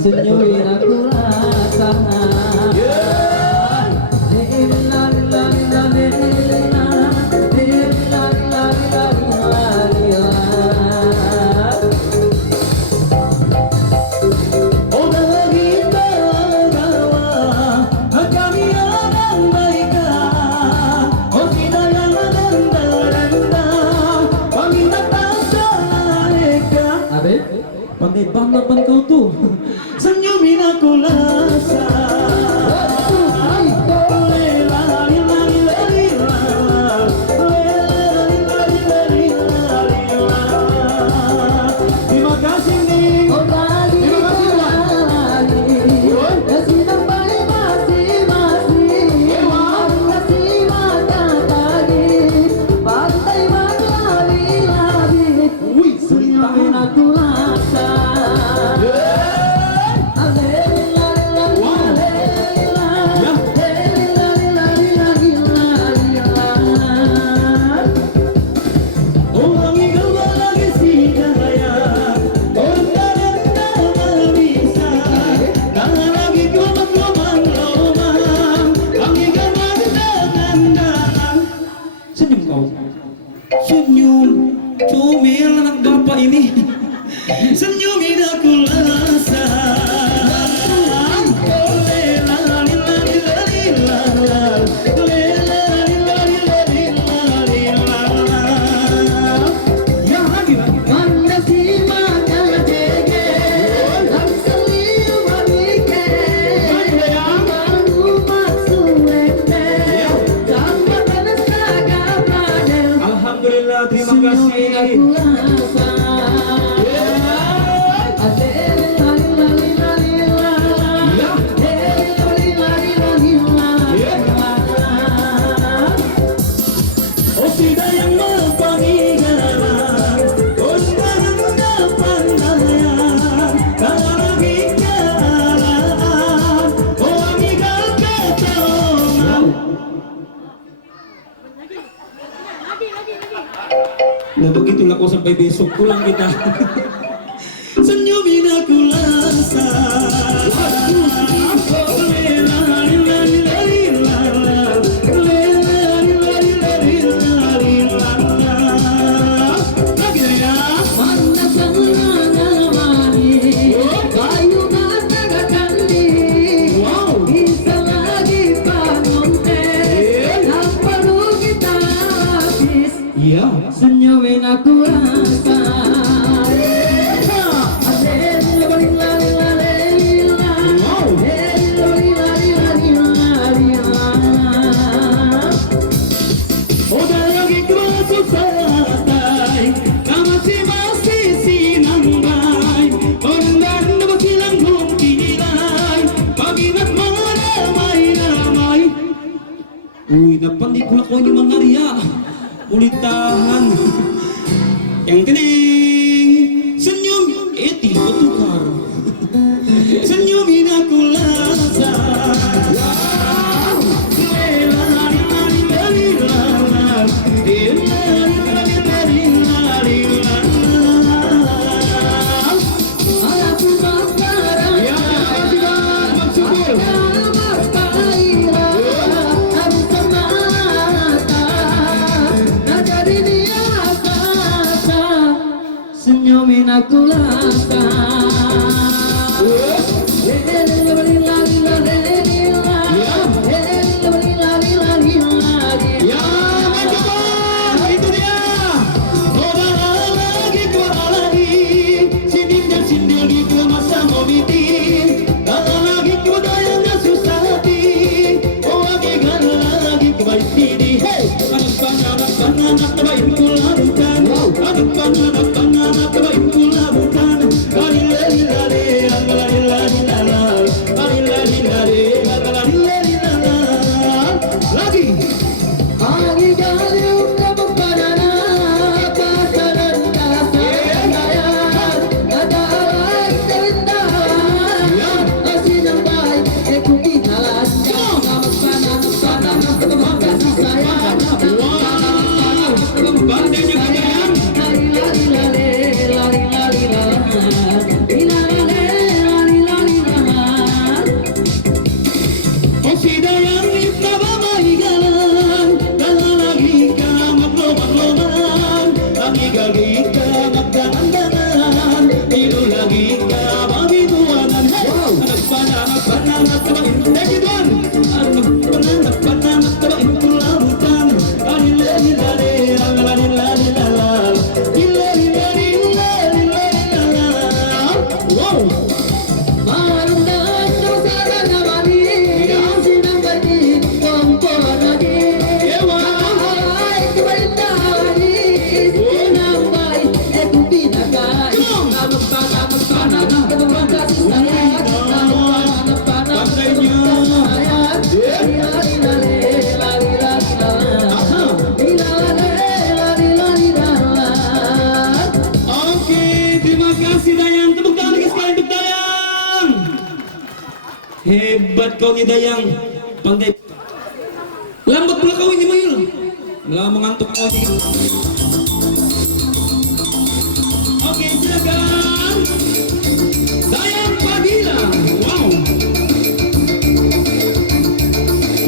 Senyumin aku rasa Pandai kau tuh senyumin aku rasa terima kasih nih senyumin aku rasa Alhamdulillah, terima kasih. Nah begitulah kok sampai besok pulang kita. Senyumin aku rasa senyumin aku rasa udah lagi kerasa santai kamu masih sinambai ondan dapat silang kumpilan paminat maramay-ramay uy dapat di kulak ko ni mga ria ulitahan yang kening senyum bertukar senyumin aku rasa senyumin aku rasa itu dia lagi keluar lagi sindir di masa mau bikin lagi kebudayaan susah hati oh lagi kebaik sini hey anak terbaik pula bukan anak terbaik pula bukan lagi Igal kita magdangan-dangan, ilo lagi ka mabituanan. Anak panangat tabain, take it one. Anak panangat tabain kulabutan. Alilali, alalilalilal, ilalilalilalilalal. Wow. Hebat kau ni Dayang, pandai. Lambat pula kau ini Mayul. Lama mengantuk kau ni. Oke, silakan. Dayang Fadila. Wow.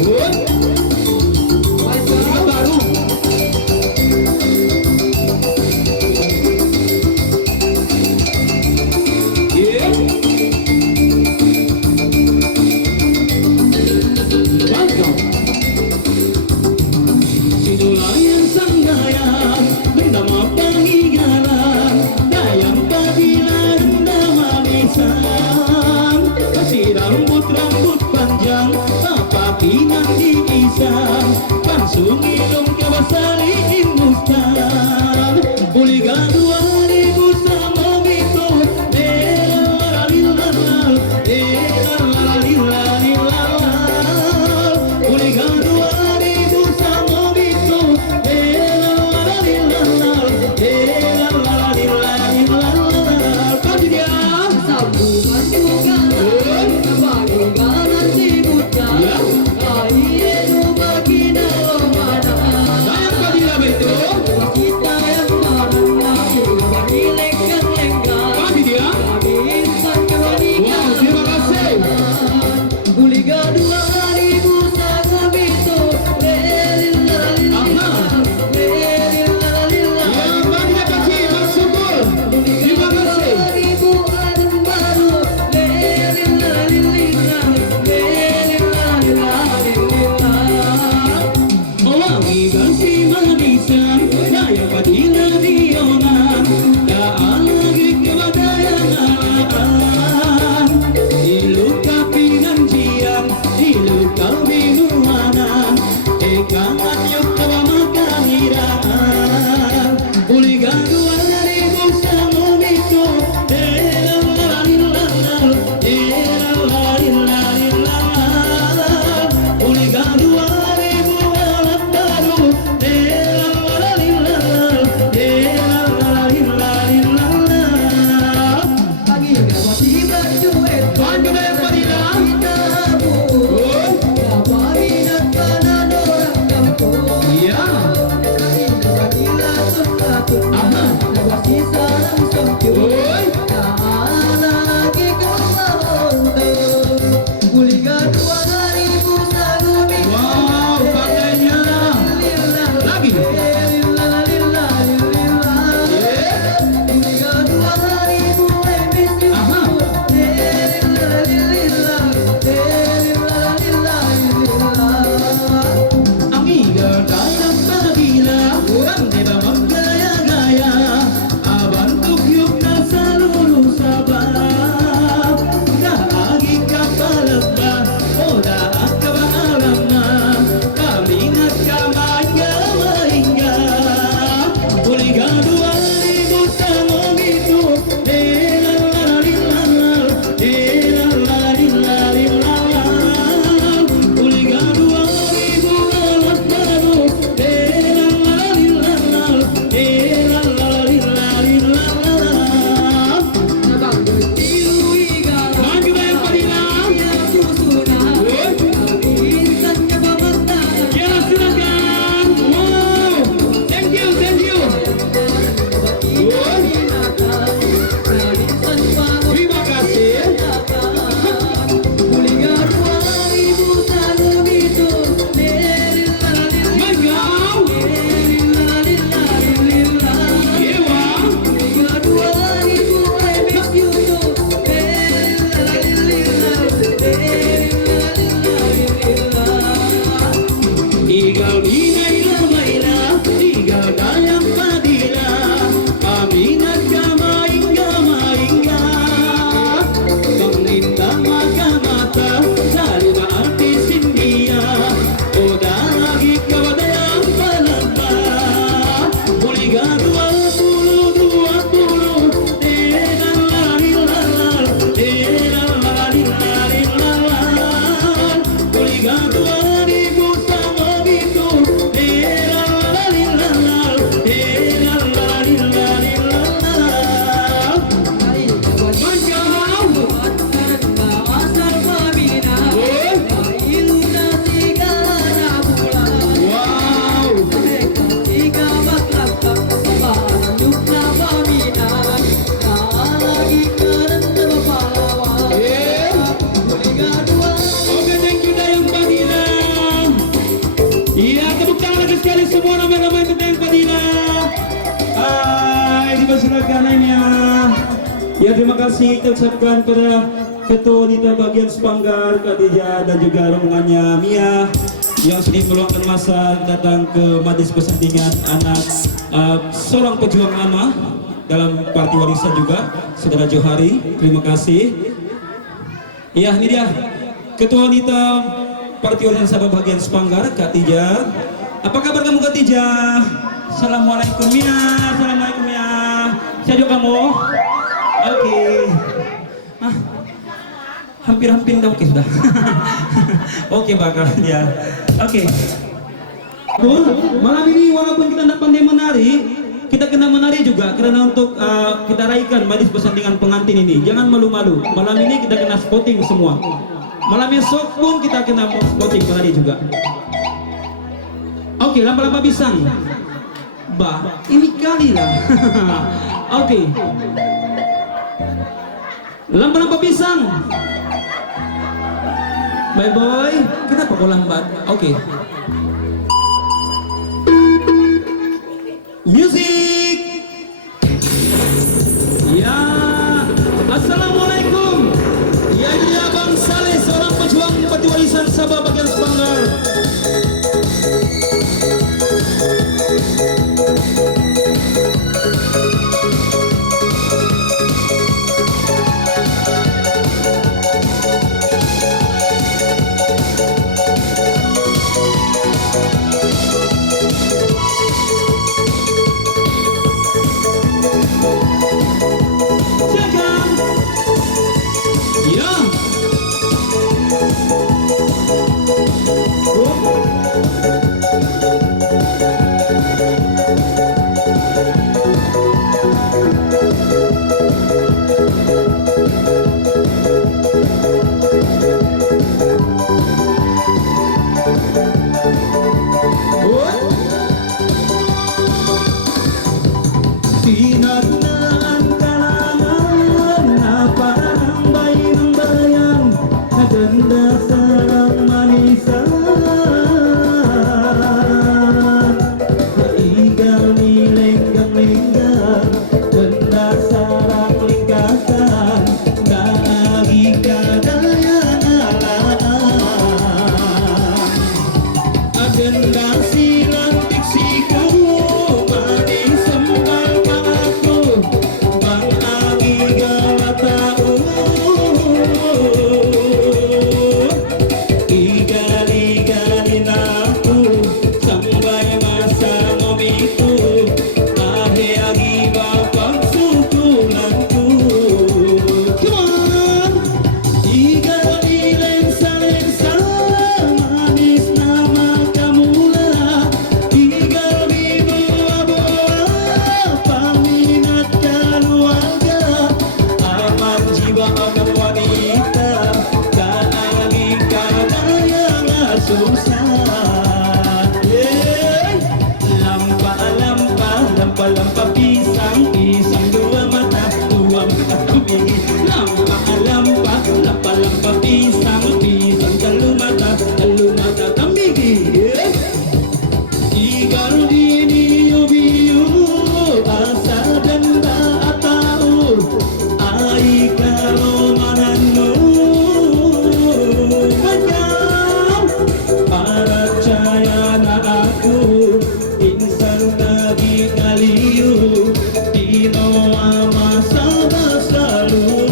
Good. Baru. Rambut panjang, apa pinang dipisah, langsung hidung kebasari Hindustan. Buliga 2000 sama itu, lalalilalal, lalalilalal. Buliga 2000 sama itu, lalalilalal, lalalilalal. Kasih dia. Sambungan juga. Aha. semua ramai-ramai tentang Padina. Dipersilakan lainnya. Ya, terima kasih kita ucapkan pada Ketua Wanita Bagian Sepanggar Khadijah dan juga rombongannya Mia yang sudah meluangkan masa datang ke majelis persandingan anak seorang pejuang lama dalam parti Warisan juga, Saudara Johari. Terima kasih. Ya, ini dia Ketua Wanita Parti Warisan Sabah Bagian Sepanggar Khadijah. Apa kabar kamu Khadijah? Assalamualaikum Mia. Assalamualaikum Mia. Saya juga kamu. Oke. Hampir-hampir dah oke sudah. Oke bakal ya. Oke. Malam ini walaupun kita tidak pandai menari, kita kena menari juga karena untuk kita raikan majelis persandingan pengantin ini. Jangan malu-malu. Malam ini kita kena spotting semua. Malam esok pun kita kena spotting menari juga. Oke, lampa-lampa pisang. Bah, ini kali lah. Oke. Lampa-lampa pisang. Bye boy, kenapa kau lambat? Oke. Music. Ya, assalamualaikum. Ya, ini Abang Saleh, seorang pejuang Parti Warisan Sabah Bagian Sepanggar. Lampa pisang, pisang dua mata kuping. Lampa pisang, pisang telu mata kambing. Igal dini ubiu asa dan tak tahu ai kalau mananu macam para caya nak aku insan lagi kaliu dino masa selalu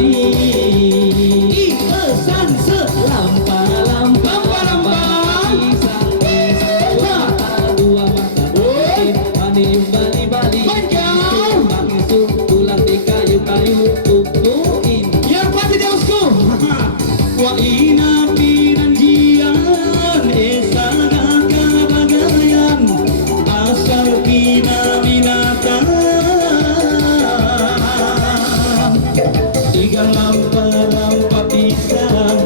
bali pesan selampa-lampa pisang mata dua mata manium bali-bali mangisu tulang di kayu-kayu tutuin yang pasti Tausug. Wa ina pinanjian esa gagabagayan asal pinaminatan Igal lampa-lampa pisang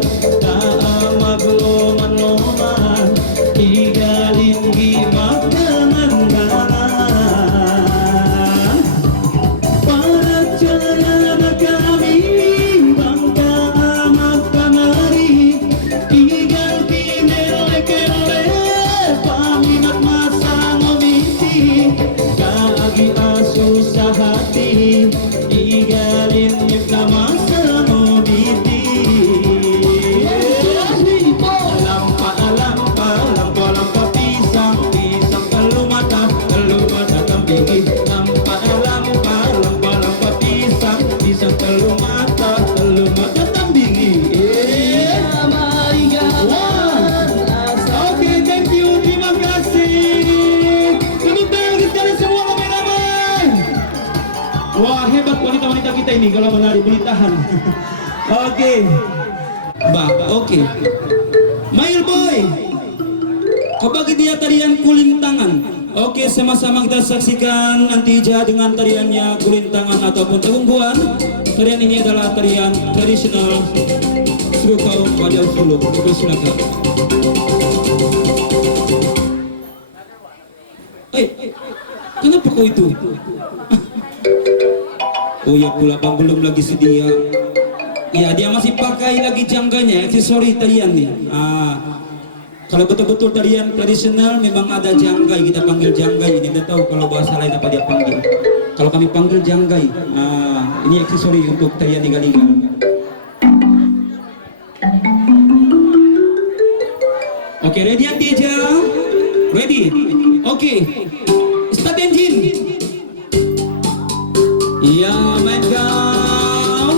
magloman-loman igalin gimak dengan para jaya na kami bangka amat kamari igal pinele-kele paminat masa ngomisi kaagi asu sa hati igalin yuk na masa ngomiti lampa-lampa pisang kalumata tambingin lampa-lampa pisang kalumata tambingin Oke, thank you, terima kasih. Tepuk tangan sekali semua ramai-ramai. Wah, hebat wanita-wanita kita ini kalau menari boleh tahan. Oke. Oke. Mail boy. Kebagi dia tarian kuling tangan. Oke, sama-sama kita saksikan Antija dengan tariannya kuling tangan ataupun tungguan. Tarian ini adalah tarian tradisional suku kaum Wadal Solo. Silakan. Kenapa kau itu? Oh ya pula bang, belum lagi sedia. Ya dia masih pakai lagi jangganya, aksesori tarian nih. Kalau betul-betul tarian tradisional memang ada janggai, kita panggil janggai. Ini kita tahu kalau bahasa lain apa dia panggil. Kalau kami panggil janggai. Ini aksesori untuk tarian Igal-Igal. Oke, ready Antija? Ready? Oke. Start engine. Ya, main kau.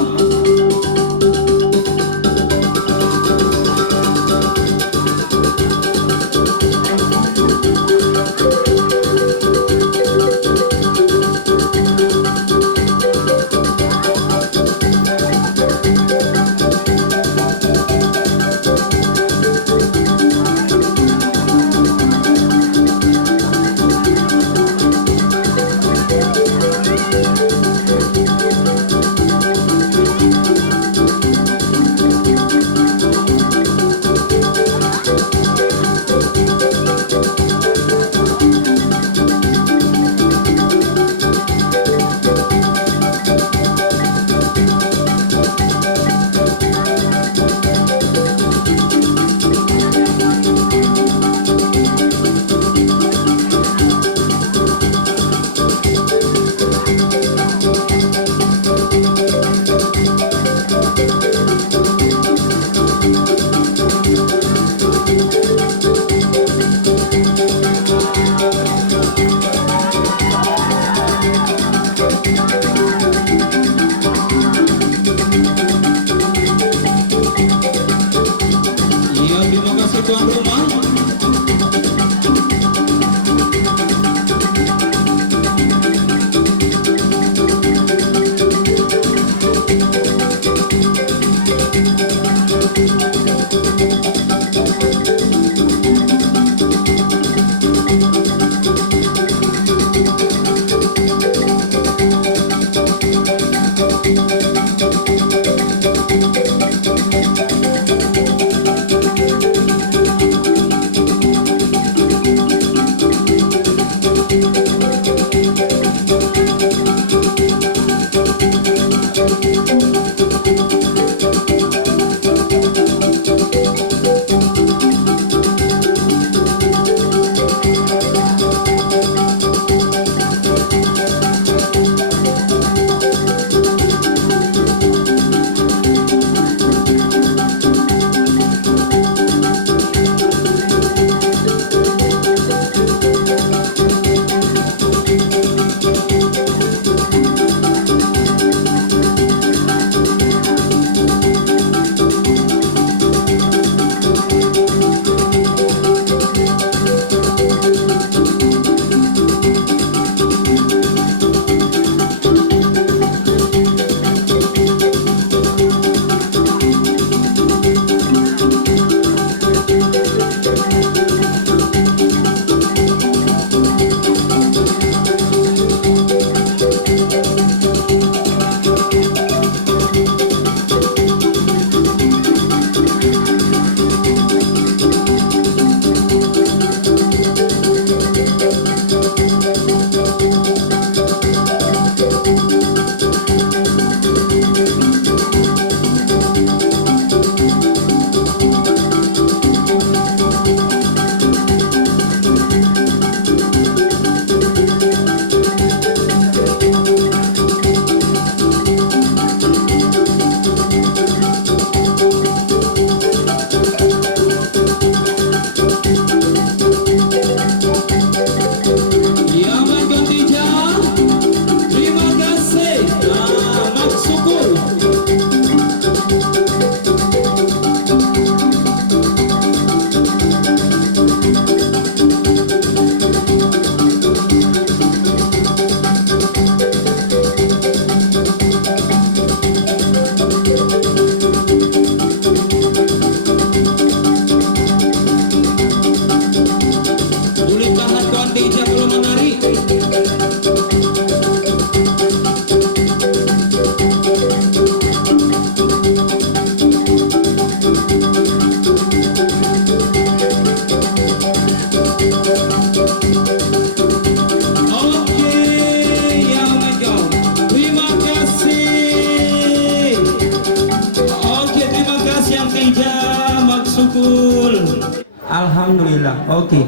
bilang. Oke.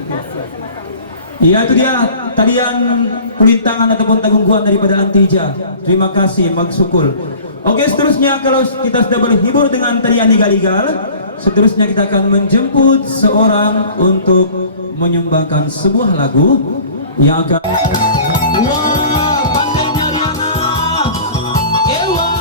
Ya itu dia tarian kulintangan ataupun tanggungan daripada Antija. Terima kasih Mag Sukul. Oke, seterusnya kalau kita sudah berhibur dengan tarian Igal-Igal, seterusnya kita akan menjemput seorang untuk menyumbangkan sebuah lagu yang akan. Wah, pandainya Riana. Ewan.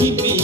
Jimmy,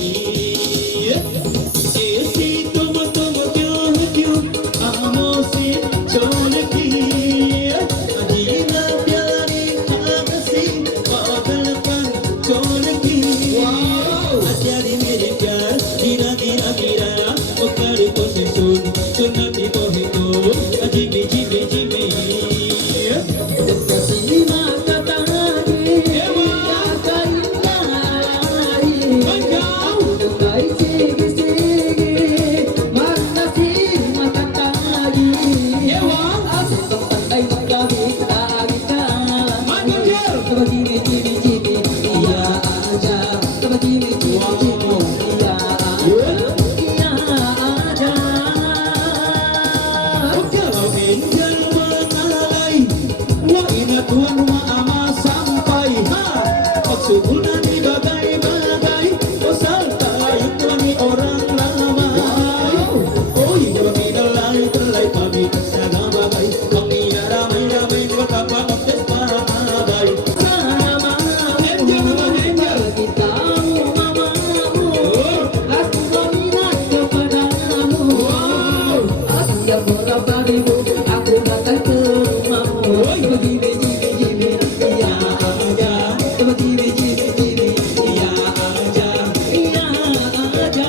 angel mengalai, wa ina tuan wa ama sampai ha. Maksudul nanti bagai-bagai, oh salta yang tuani orang ramai. Oh ibu minalai terlai kami kesana bagai, kami ramai-ramai betapa kontes pahamai. Sama angel angel kita mamamu, aku berminat kepadamu. Setiap berapa ribu aku datang ke rumahmu. Begini gini ya aja, begini gini ya aja, ya aja.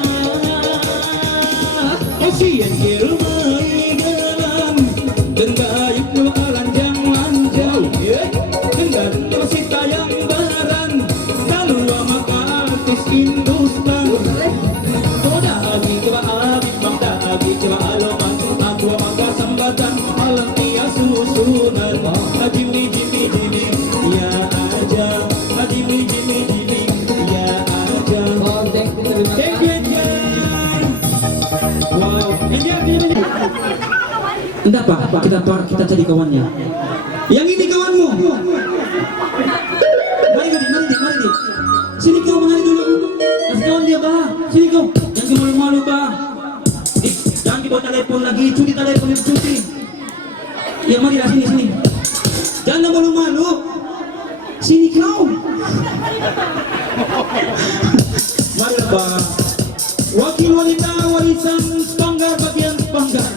oh sian kirmai galan, denggayuk nu alanjang lanjang, dengan masih tayang baran, lalu maka artis Hindustan. Toda agi kiba abit mangda agi kiba aloman, aku maka sambatan malam tia susunan. Jimmy Jimmy Jimmy ya aja, Jimmy Jimmy Jimmy ya aja. Oh, thank you very much. Thank you, Jan. Wow, ini. Enggak pak, kita cari kawannya. Yang ini kawanmu. Mari di. Sini kau mari dulu. Kasih kawan dia bah. Sini kau. Jangan malu-malu bah. Jangan dibawa telepon lagi. Cuci telepon itu cuci. Ya mari lah sini. Jangan malu-malu. Sini kau. Mari bah. Wakil wanita warisan Spanggar bagian Spanggar.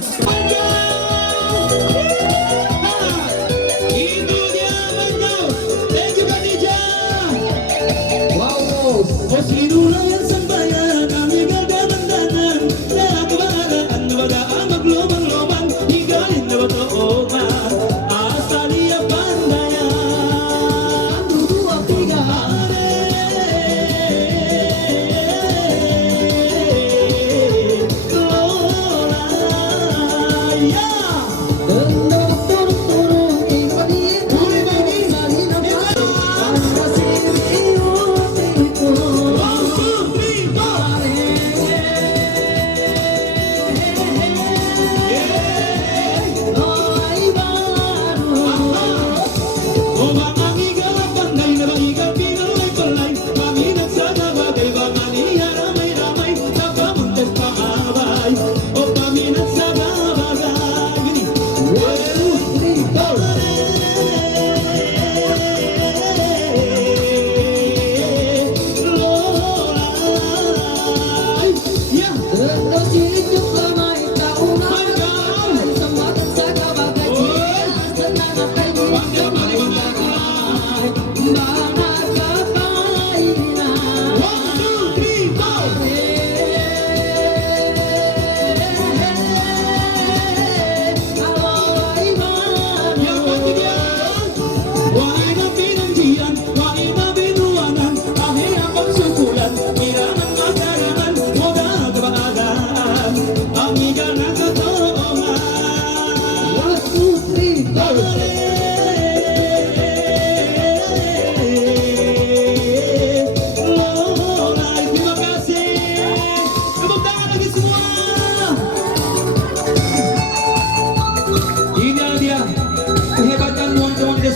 Itu dia Manjau. Dan juga Dijah. Wow. Oh sinulah yang sembahyang, kami gagal mendanan. Dah kebahagiaan kepada amak lomang-lomang. Igalin dapat obat, asal dia pandayan. 1, 2, 3.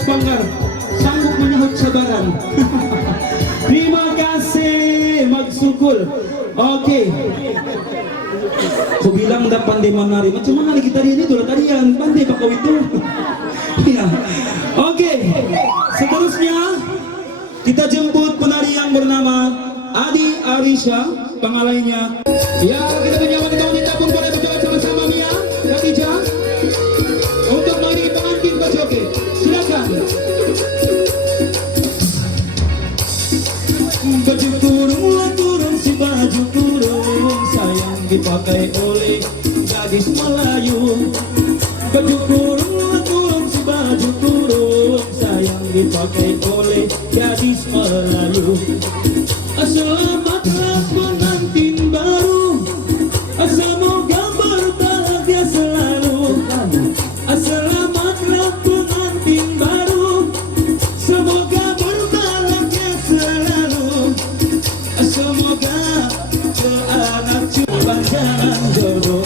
Spanggar sanggup menyahut sabaran. Terima kasih magsukul. Oke. Ku bilang dah pandai menari. Macam mana lagi tarian itu lah tarian. Pandai pak kau itu. Ya. Oke. Seterusnya kita jemput penari yang bernama Adi Arisha, pengalainya. Ya, kita punya wanita-wanita pun boleh berjalan sama-sama Mia dan Ija untuk menjadi pengantin Pak Joki. Silakan. Baju turun si baju turun sayang dipakai oleh gadis Melayu. Baju turun si baju turun sayang dipakai oleh gadis Melayu. Selamatlah pengantin baru, semoga berbahagia selalu. Selamatlah pengantin baru, semoga berbahagia selalu. Semoga ke anak cucu panjang jodoh.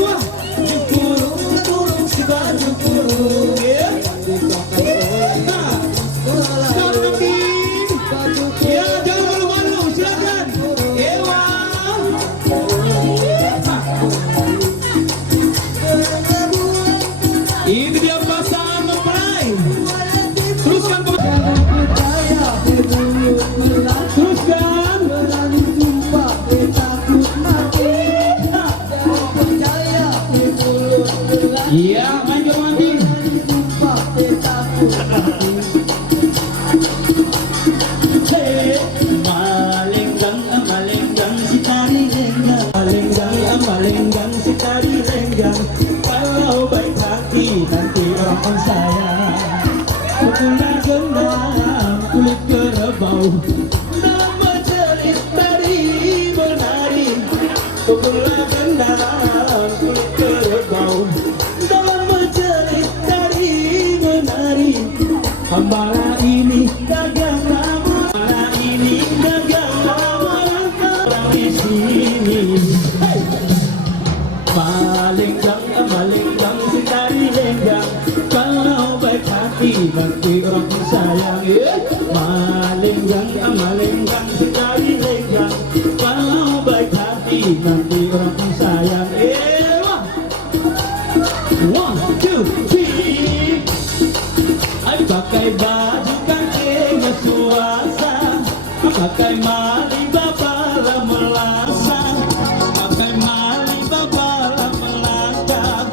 Wah, turun si baju Ini dia pasangan mempelai. Teruskan Jangan percaya mulut melati. teruskan. Berani sumpah takut mati. Jangan percaya mulut melati. Iya, main ke mandi. Berani sumpah takut mati. Malenggang si tari lenggang, malenggang si tari lenggang. Kalau baik hati nanti orang pun sayang. Pukul gendang kulit kerbau, nama jerit tari menari. Pukul gendang kulit kerbau, nama jerit tari menari. Hambara ini dagang lama, hambara ini dagang lama, orang di sini. Hey! Malenggang si tari lenggang. Kalau baik hati nanti orang pun sayang. Malenggang si tari lenggang. Kalau baik hati nanti orang pun sayang. One, two, three. Ay pakai baju kancing suasa, pakai mali babala melasa, pakai mali babala melangkah.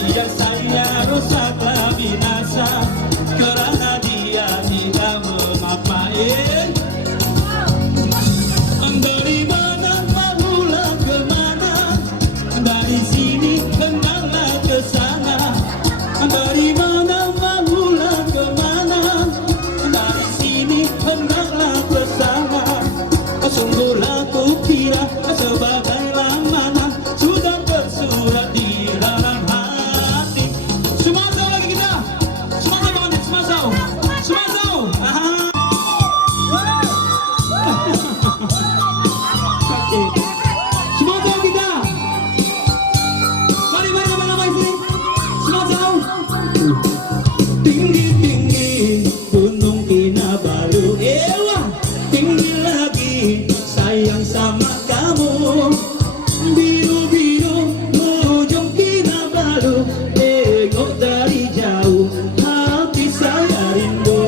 Biar saya rusaklah binasa, kerana dia tidak mengapain. Dari mana mahulah kemana, dari sini hendaklah ke sana. Dari mana mahulah kemana, dari sini hendaklah ke sana. Sungguhlah ku kira sebagai lamana sudah bersurat di dalam hati. Semasau lagi kita, semasau banget, semasau, semasau. Semasau kita. Mari nama-nama istri. Semasau. Tinggi-tinggi Gunung Kinabalu, ewa tinggi lagi sayang sama kamu. Biru-biru ujung Kinabalu, tengok dari jauh hati saya rindu.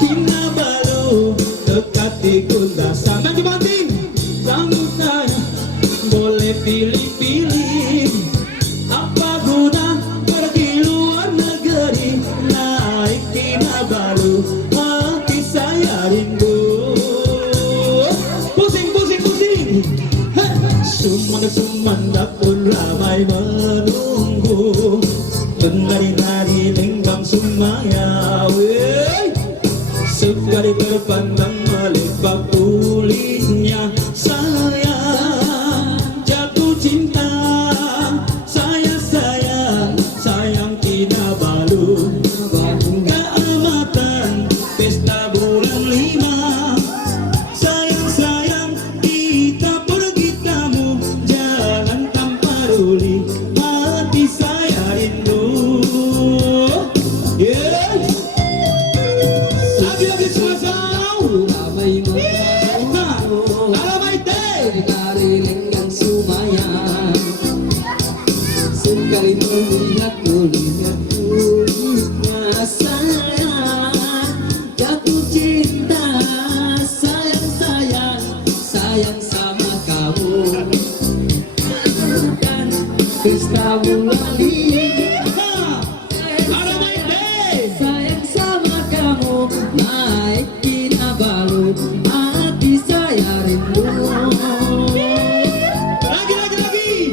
Kinabalu dekat di Kundasan. Nanti banting sanggup saya boleh pilih-pilih. Apa guna pergi luar negeri, naik Kinabalu, hati saya rindu. Pusing, pusing, pusing. Sumandak pun ramai menunggu. Menari-nari lenggang sumaya, sekali terpandang melepak kulitnya. Saya jatuh cinta, sayang Kinabalu. Keamatan pesta bulan 5, sayang kita pergi tamu, jalan tanpa ruli, hati saya rindu. Lagi-lagi semasau. Ramai menunggu. Alamai teh. Dari lenggang sumaya, sekali melihat kulitnya sayang, jatuh cinta. Sayang sama kamu. Dan pesta bulan ini, Alamai teh. sayang sama kamu. Naik Kinabalu, hati saya rindu. Lagi.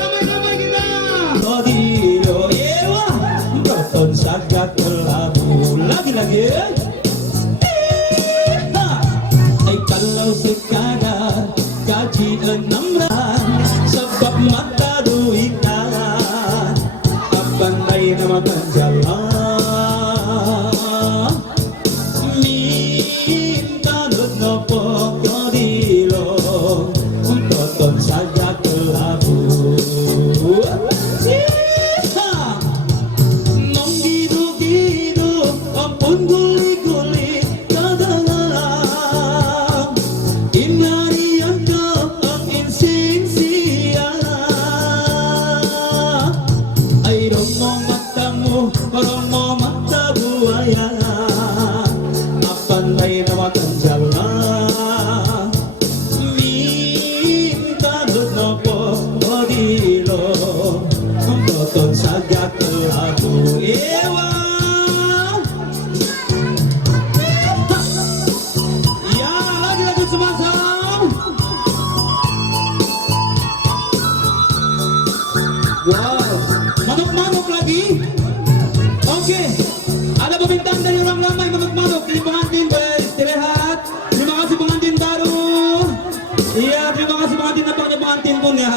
Ramai-ramai kita. Odilo, ewa, berton sagak kelabu. Lagi. Kalau sekadar gaji 600, sebab mata duitan, abang lain makan jalan. Minta nopo kodilo, tonton saja kelabu. Nonggi Wow, manok-manok lagi. Oke, ada pemintang dari orang ramai manok-manok. Ini pengantin beristirahat. Terima kasih pengantin baru. Iya, terima kasih pengantin. Nampaknya pengantin pun ya.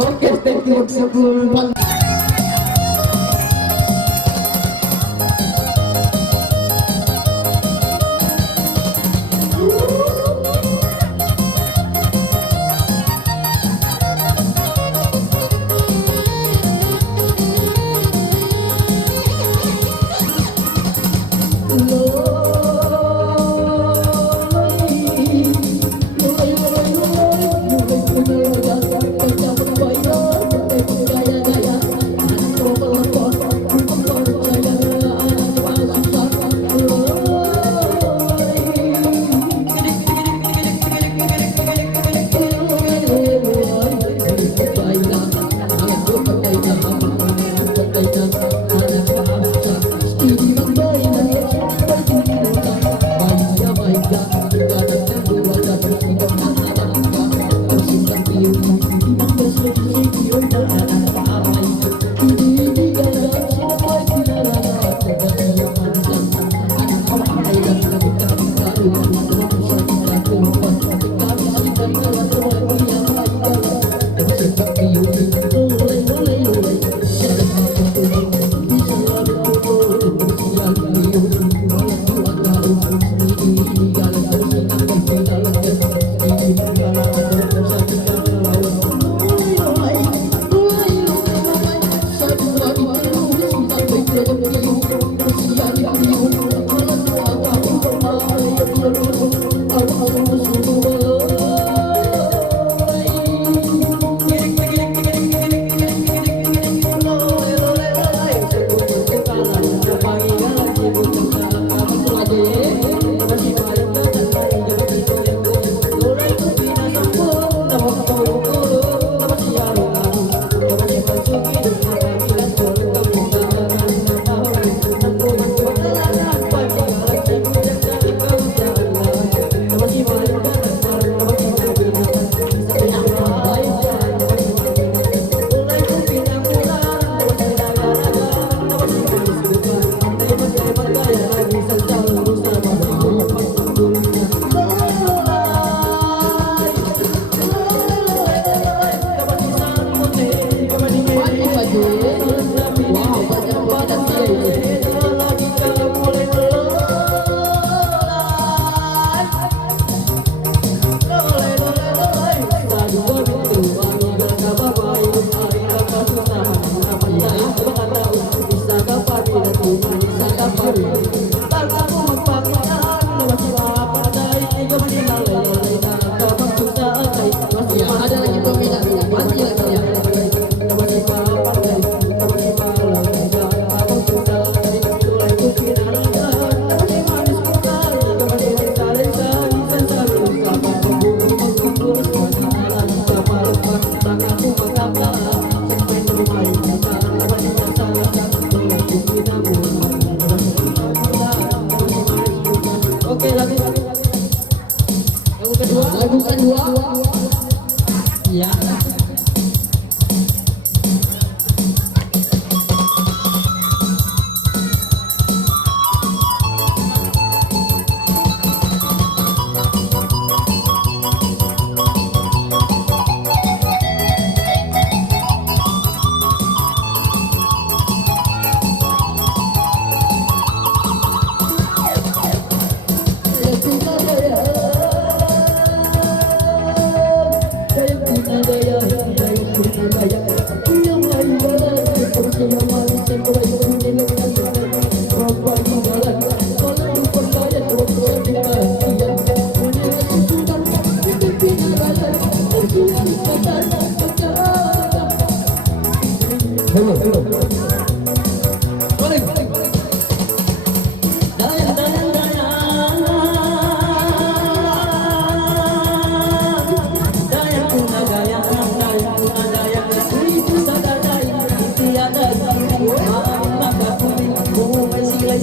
Oke, thank you sebelum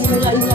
Terima kasih.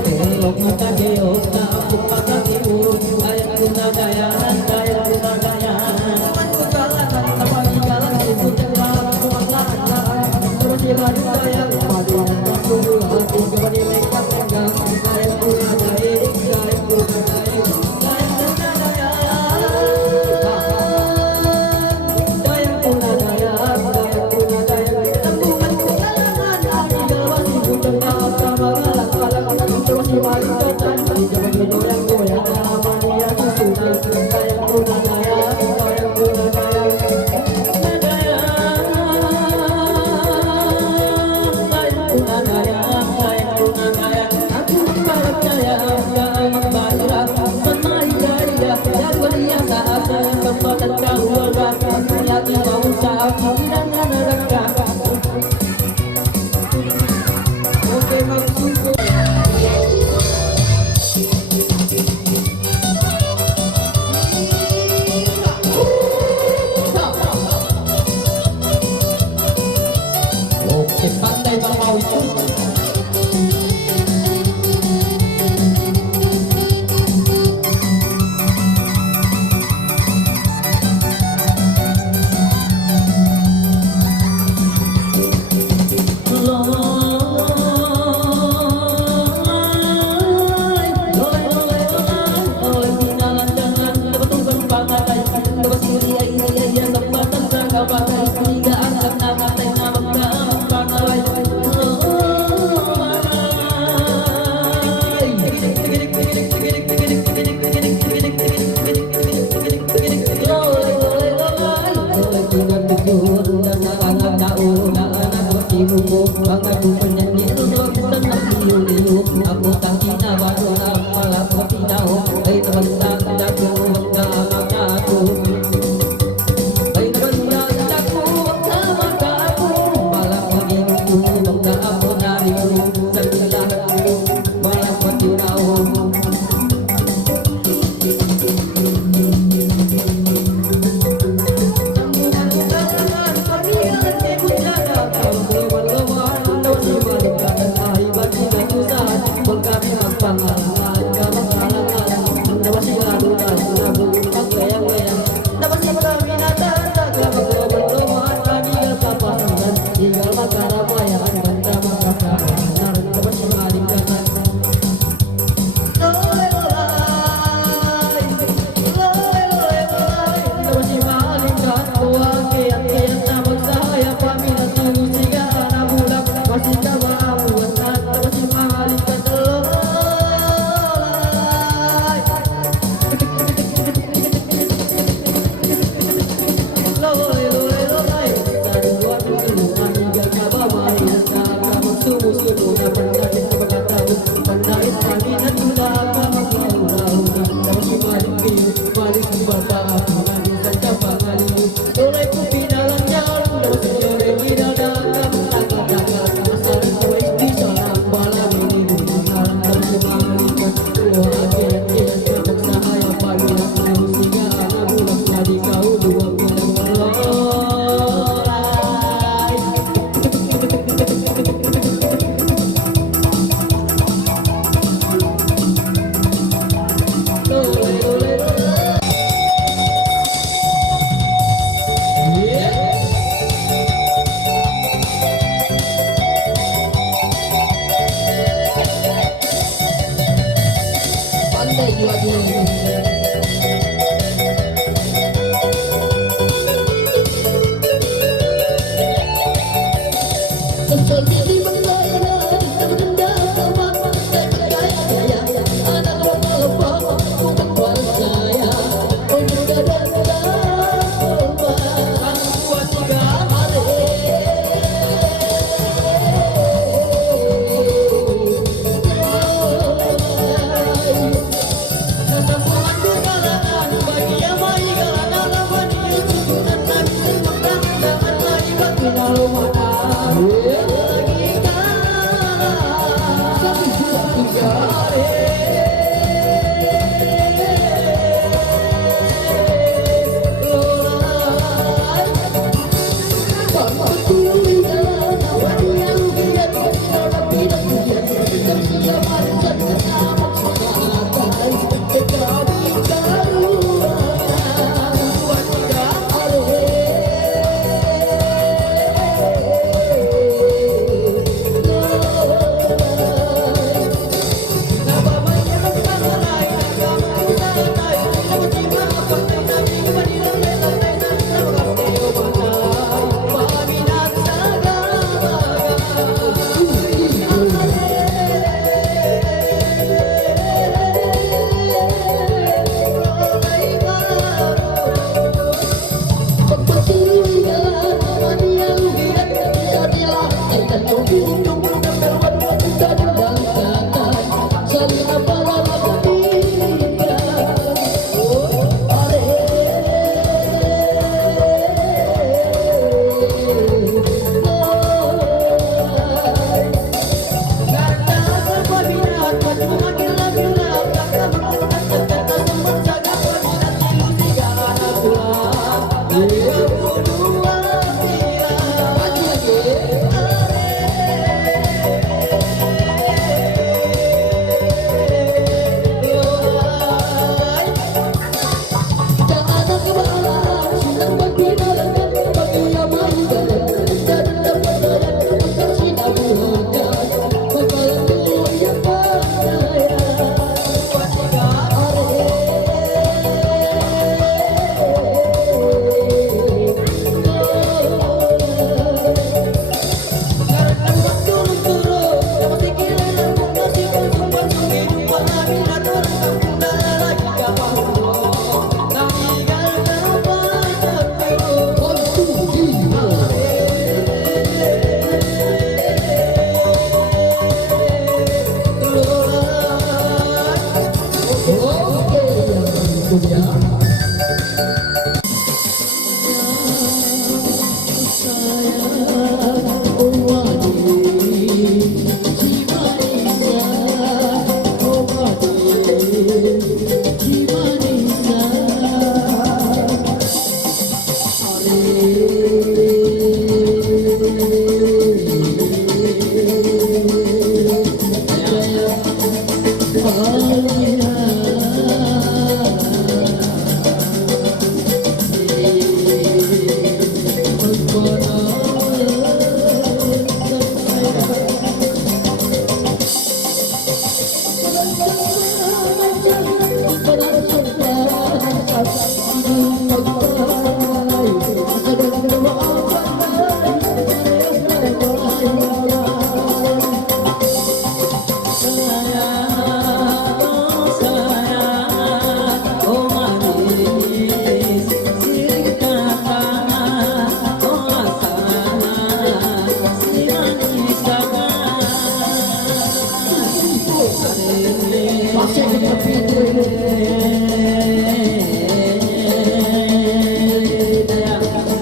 masih di tepi itu.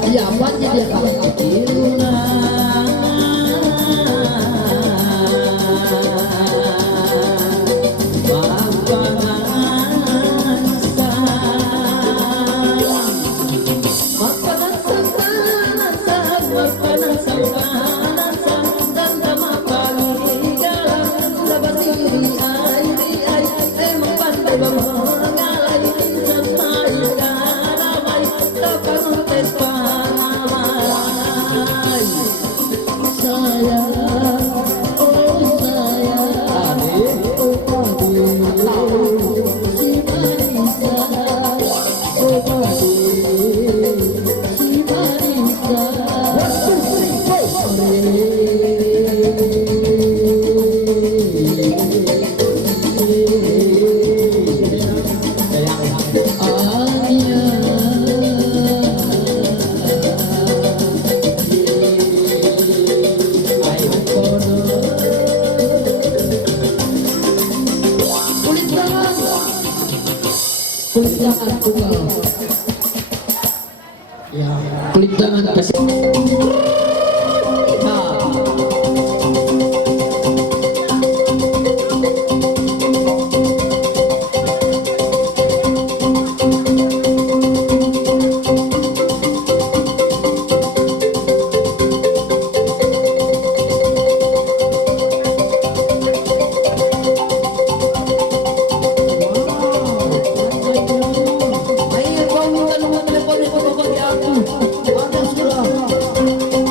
Iya, banyak dia Kak. Ya, kulit tangan kasih. Ayo, kau minta nomor teleponnya, kau ya aku. Ada sudah.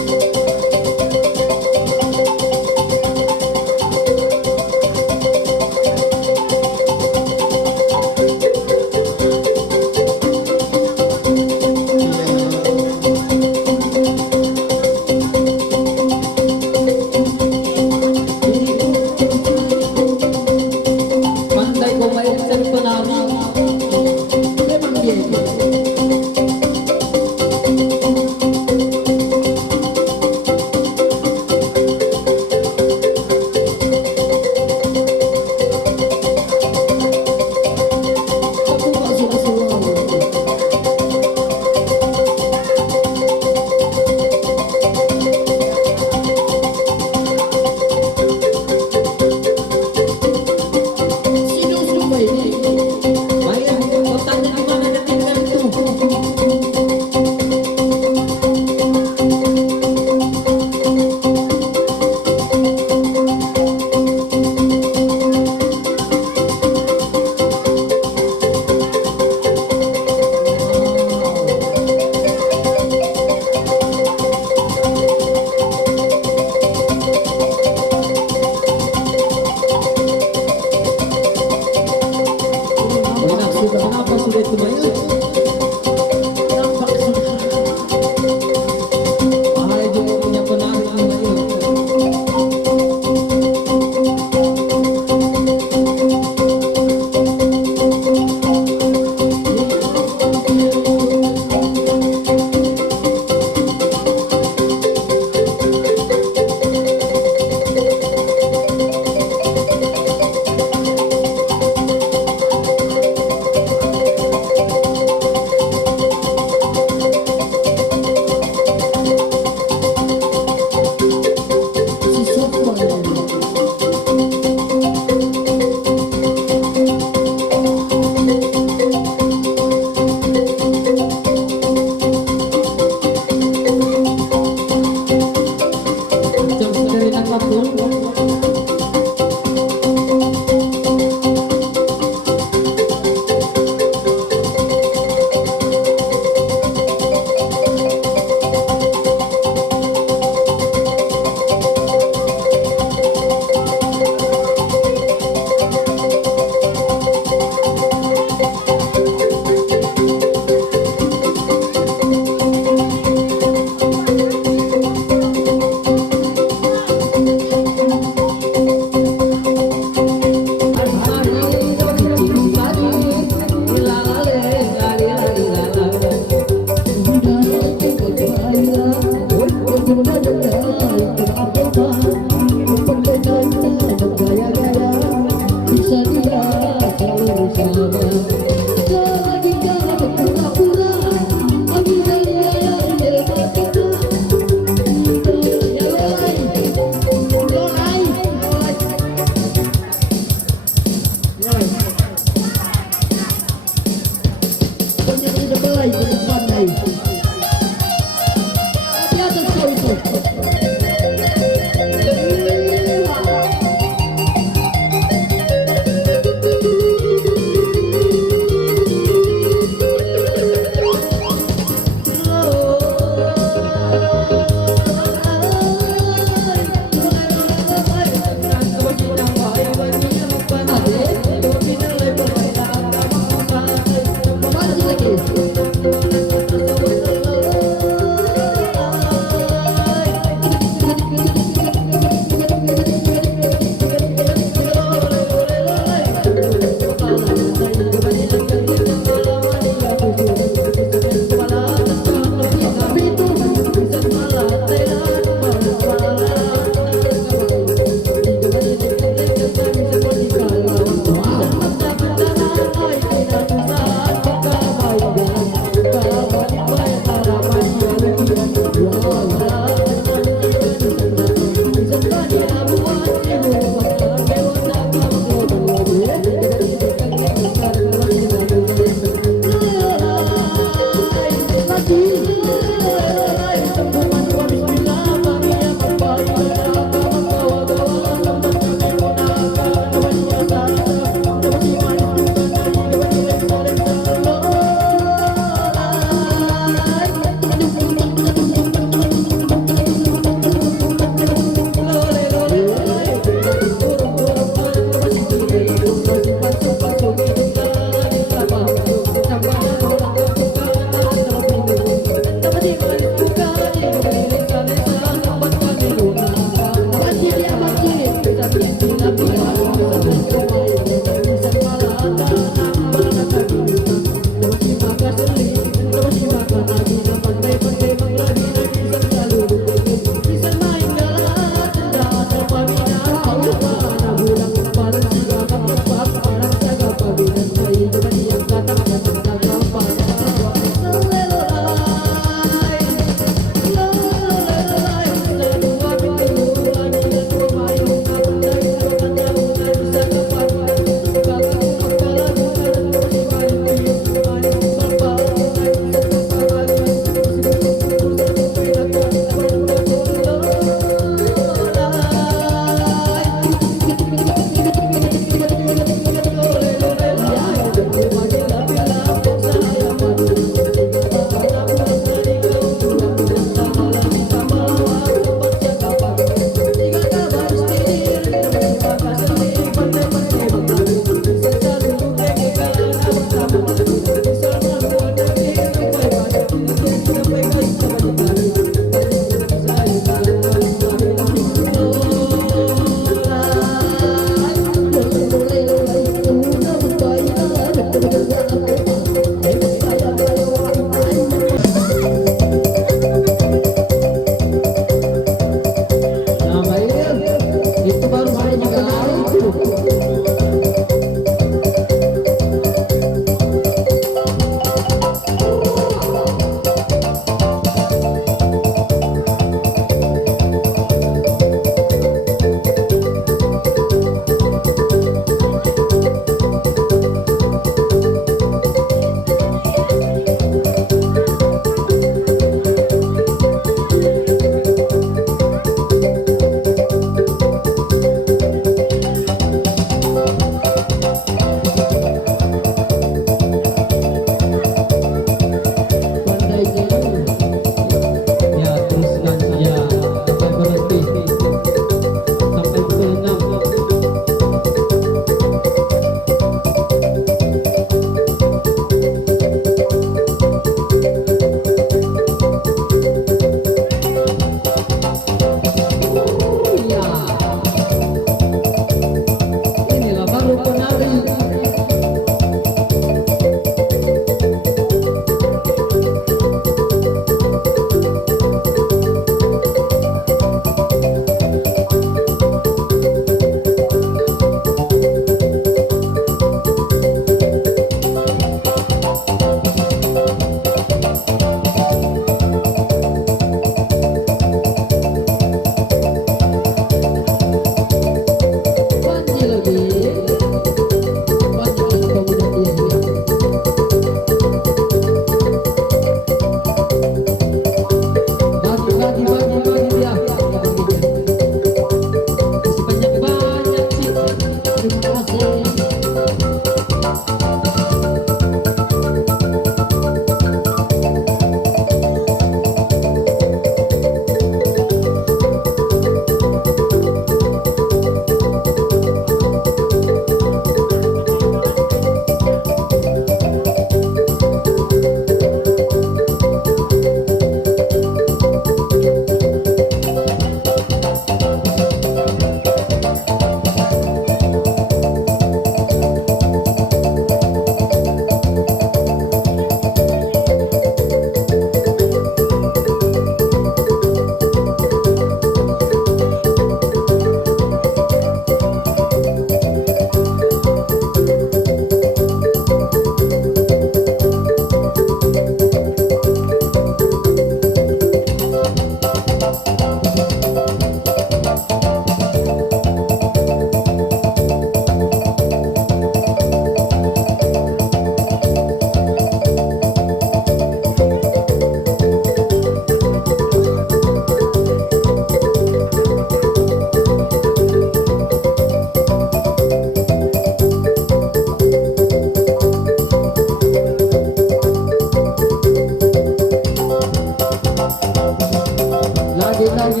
lagi.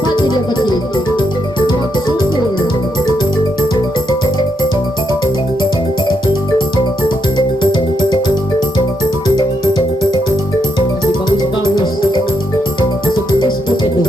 Pati dia kecil. Mau syukur. Masih bagus. Masuk Facebook itu.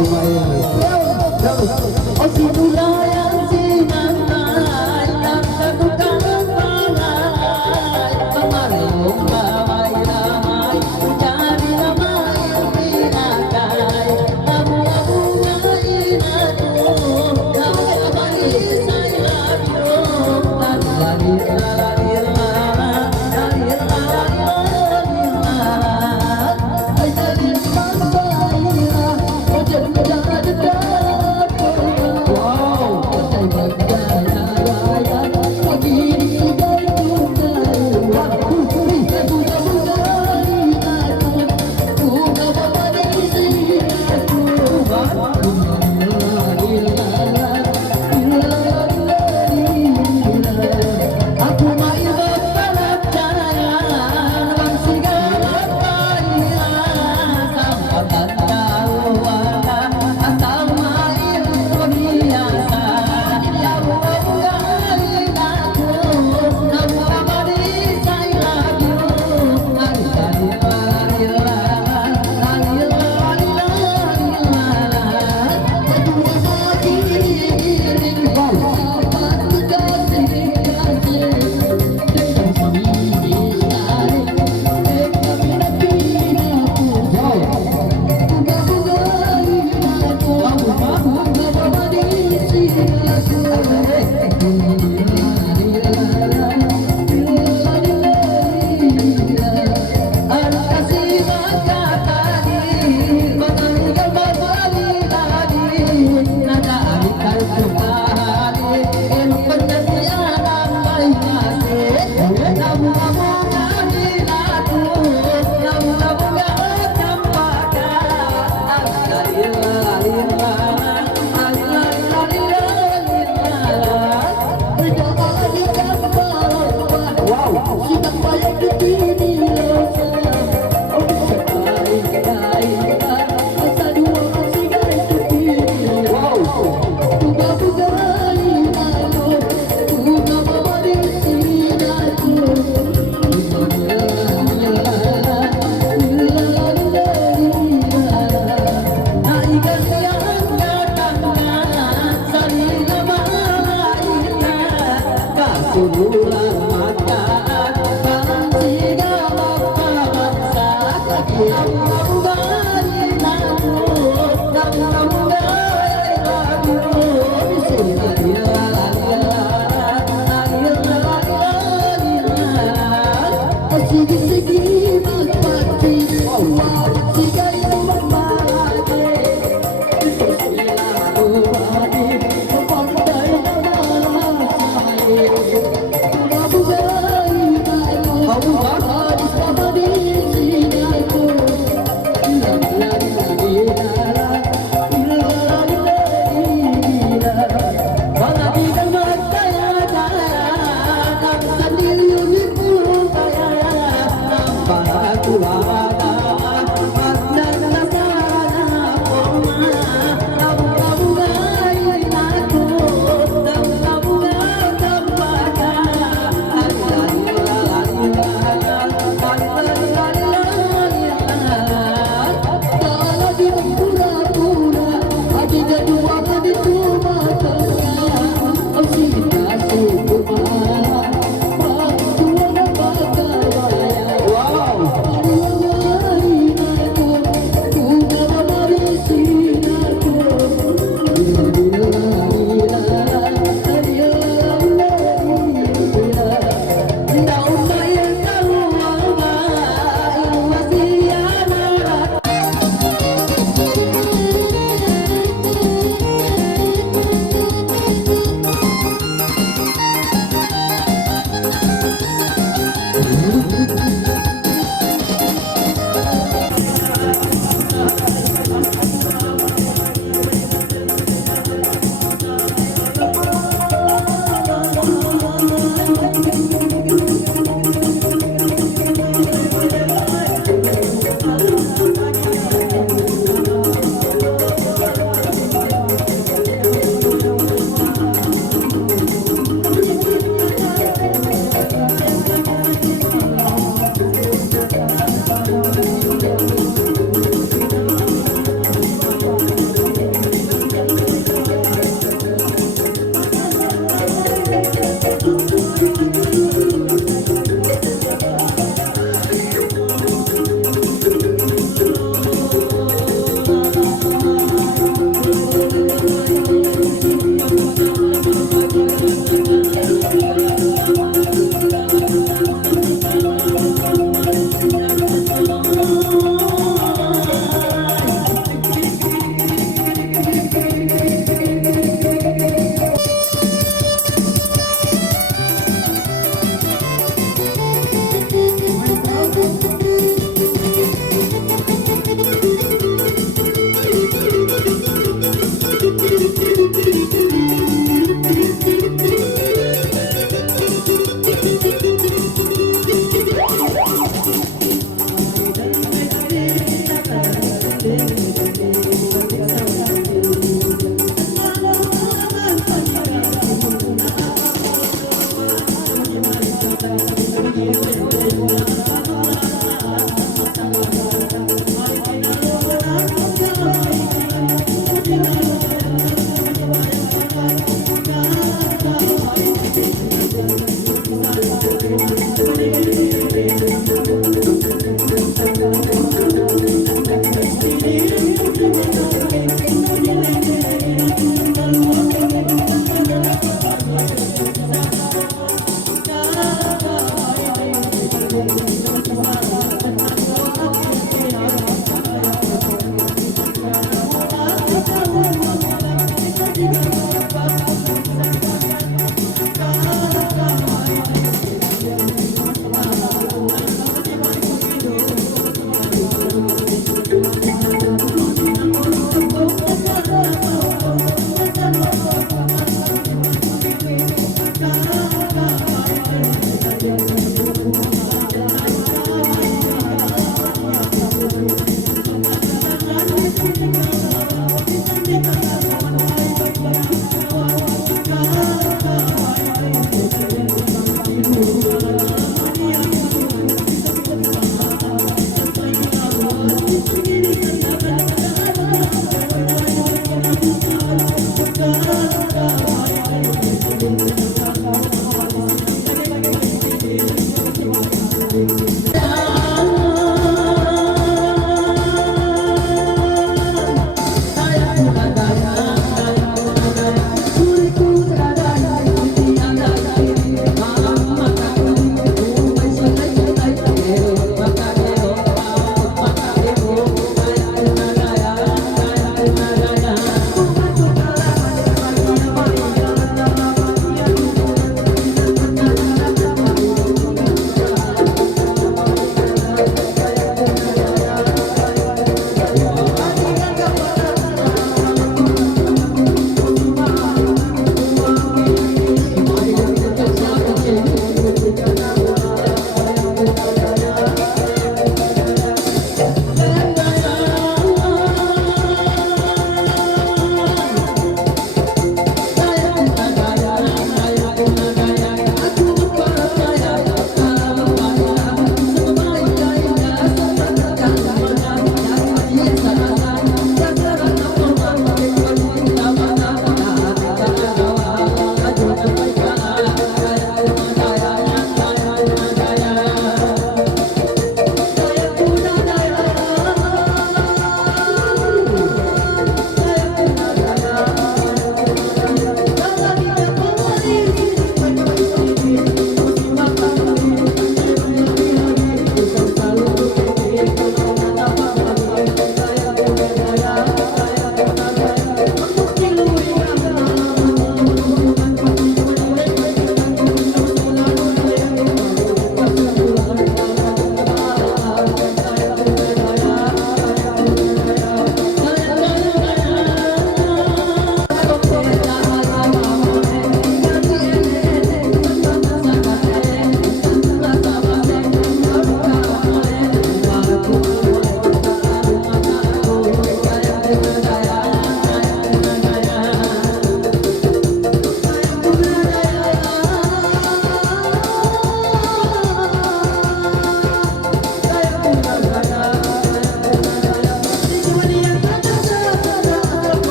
Oh si tulay ang sinangay, nagkatutang panay, pamarayong mamay-lamay, kami naman ang pinatay, abu-abungay na to, kabalis ay labyo, ay dalis pagbaira, wow, patay magdalaya, pag-ibigay tunay, buga-bugali natin, buga-babalisin ako may magpalagtayan, ang sigaw at pahinga, sa pagkatawa at ang maing pag-iasa, yaw-yaw-yaw ako, nababalik ay labyo, kadua sa kiling bawat pagkasiling kasi, tekang sumibisari, tekang pinapinapuso, buga-bugali ako, bababalisin ako. Ang kasi magkatali, matanggal magbali-lali, nadaalit ang sukali, pagkasiyan ang may kasi, nabubugali nato, nabubugat ang bata, ang lalila-lila, ang lalila-lila, nagkakalit ang bawat, sinang bayag na pinilosa, ang sakay-kay ka, ang saluwa ang sigay tupilo, buga-bugali ako, buga-babalisin ako, naigan niya ang katangan, sa nilamain na, kasululang mataan, parang sigaw magpabagsak, ang mabugali na ako, nabubugali ay labyo, sige-sige magpati, sigay na magmahagi, ito sila buhati, kapagday na mahasay, buga-bugali tayo, alis na malisin ako, ilang-ilang-ilang, mga di kang magta Thank you.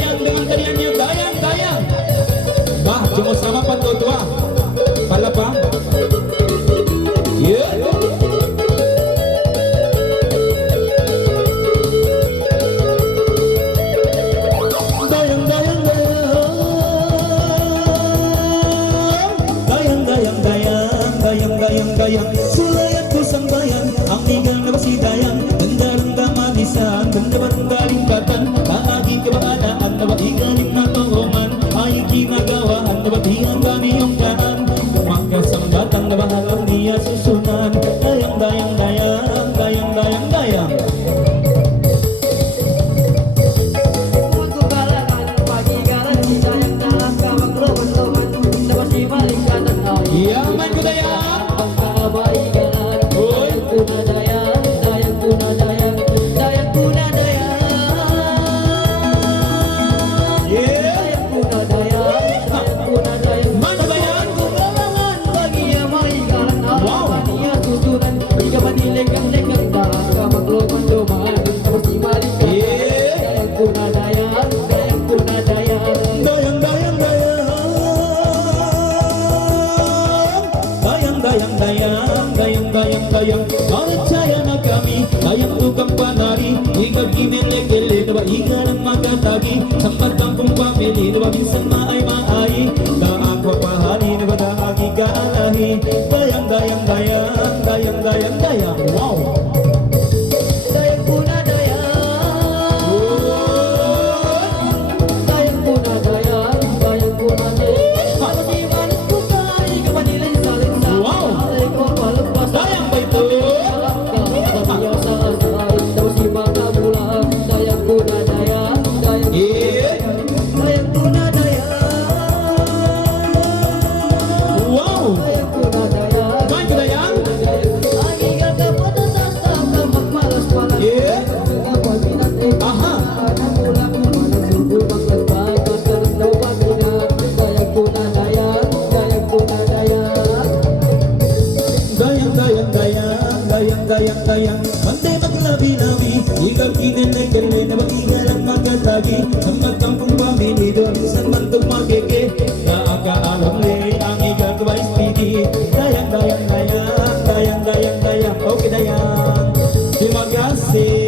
dayang dengan tariannya dayang-dayang. Bah, cuma sama tua palapa. Yeah. Dayang, dayang, dayang, dayang, dayang, dayang, dayang, dayang. Sulayat ko sang bayan, ang igal na basidayang. Ganda-ganda manisan, ganda-ganda limpatan. Kaaging kabaanaan, nabaigaling na toongan. Ayong ginagawahan, nabatihan kami yung kanan. Magkasambatan, nabahalang niya susunan. Dayang, dayang, dayang, dayang, dayang, dayang. Iya, main ko dayang. Hoy. Yeah. Mana dayang? Wow. Yeah. Dayang, dayang, dayang. Dayang, dayang, dayang, dayang, dayang, dayang. Percaya na kami, dayang tukang panari. Ikaw kinele-kele, diba ikaw ang magkatagi. Sambat ang kong pamili, diba minsan maay-maay. Daan ko pahali, diba dahagi ka alahi. Dayang, dayang, dayang, dayang, dayang, dayang. Wow! Dayang, mantay maglabi-labi. Ikaw kinenay-kanay na mag-ingal ang magkatagi. Ang magkampong pamili doon, minsan man tumageke. Nakakaalam le, ang ikaw ko ay speedy. Dayang, dayang, dayang, dayang, dayang, dayang. Okay, dayang. Terima kasih.